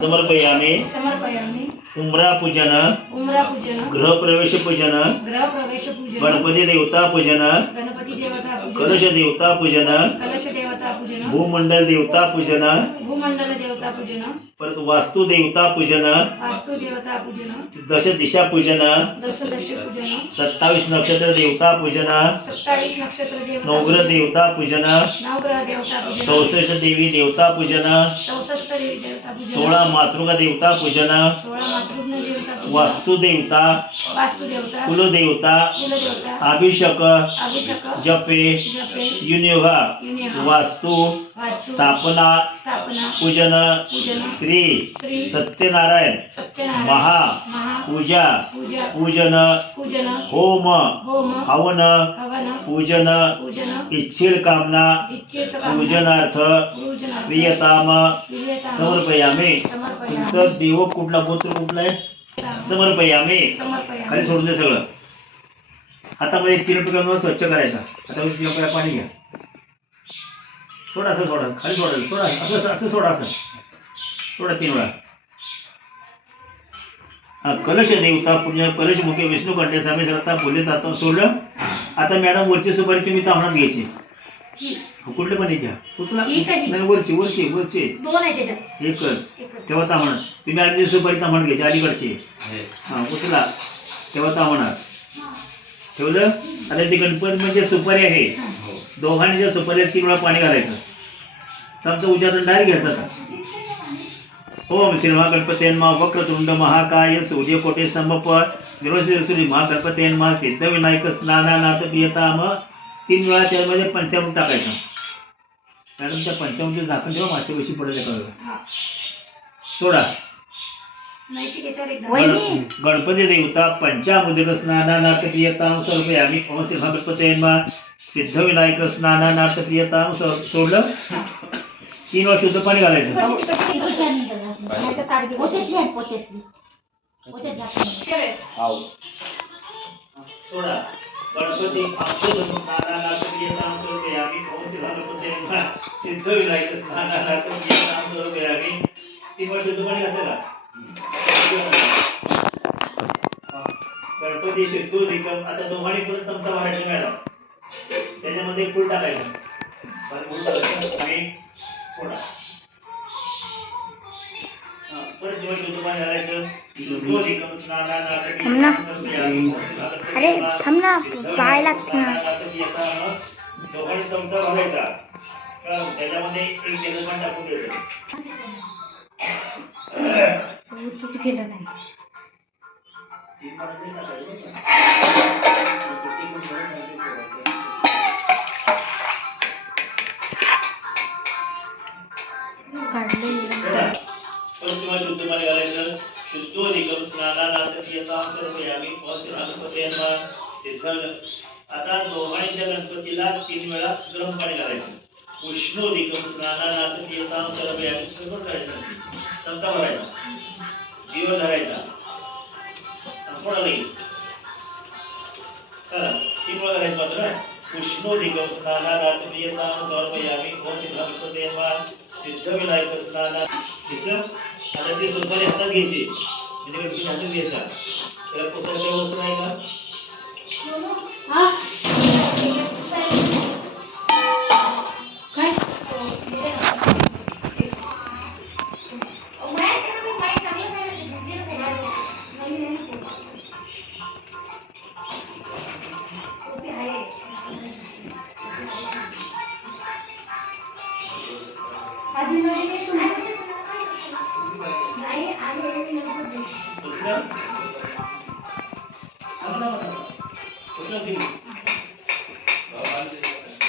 समर्पयामि उमरा पूजन गृहप्रवेश पूजन गणपती देवता पूजन कलश देवता पूजन भूमंडल देवता पूजन परत वास्तु देवता पूजन दश दिशा पूजन 27 नक्षत्र देवता पूजन नवग्रह देवता पूजन 64 देवी देवता पूजन 16 मातृका देवता पूजन वास्तु देवता कुलदेवता अभिषेक जपे युनियोगा वास्तु स्थापना पूजन श्री सत्यनारायण महा पूजा पूजन होम हवन पूजन इच्छित कामना पूजनार्थ प्रियताम समर्पयामि। तुमचं देव कुठला गोत्र कुठला आहे समर्पयामि खाली सोडून दे सगळं। आता मध्ये 3 टक्क्यांवर स्वच्छ करायचा। आता 3 टक्के पाणी घ्या थोडा असं सोडा खाली सोडा थोडा असं सोडा असं थोडा 3 वेळा। कलश देवता पुण्य कलश मुखे विष्णू कंठे स्वामी श्रद्धा बोलले जातो सोडलं। आता मॅडम वरची सुपारी तुम्ही तामणात घ्यायची कुठले पण घ्या उचला नाही वरची वरची वरची दोन आहे त्याच्यात एकच तेव्हा तामणात तुम्ही आधी सुपारी तामणात घ्यायची अलीकडची उचला तेव्हा तामणात ठेवलं। आता ती गणपती म्हणजे सुपारी आहे दोघांनी जर सुपारीला 3 वेळा पाणी घालायचं समजा उद्यातून डायरेक्ट घ्यायचा। ओम श्री महागणपतीन्मा वक्रतुंड महाकाय सूर्यकोटी समप श्री महागणपतीन्मा सिद्धविनायक स्नानानाथ प्रियताम 3 वेळा त्यामध्ये पंचामृत टाकायचं। मॅडम त्या पंचामृत झाकण ठेवा मासे वशी पडले सोडा। गणपती देवता पंचामृत स्नानानाथ प्रियताम समर्पयामि। ओम श्री महागणपतीन्मा सिद्धविनायक स्नानानाथ प्रियताम सोडलं 3 वेळा शुद्ध पाणी घालायचं सोडा। गणपती स्नानानाथ प्रियताम समर्पयामि। ओम श्री महागणपतीन्मा सिद्धविनायक स्नानानाथ प्रियताम समर्पयामि। 3 वेळा शुद्ध पाणी घातलं गणपती सिद्धू निकम। आता दोघांनी परत चमचा भरायचा मॅडम त्याच्यामध्ये फूल टाकायचं आणि सोडा परत जेव्हा शुद्ध पाणी घालायचं सिद्धू निकम स्नानानाथ अरे थांब ना पाय लागतं ना दोघांनी चमचा भरायचा त्याच्यामध्ये 1 टेबलस्पून टाकून द्यायचं तूच केलं नाही शुद्ध पाणी घालायचं शुद्धो निकम स्नानानाथ प्रियताम समर्पयामि। आता दोघांच्या गणपतीला 3 वेळा गरम पाणी घालायचं उष्णो निकम स्नानानाथ प्रियताम समर्पयामि। सगळं करायचं चमचा भरायचा दिवा धरायचा सोडा नाही चला 3 वेळा घालायचं मात्र उष्णो निकम स्नानानाथ प्रियताम समर्पयामि। ओम श्री गणपतीन्मा सिद्धविनायक स्नानानाथ घेतलं। आता ती सुपारी हातात घ्यायची म्हणजे गणपती हातात घ्यायचा त्याला पुसायच्या वस्तू नाही का नाही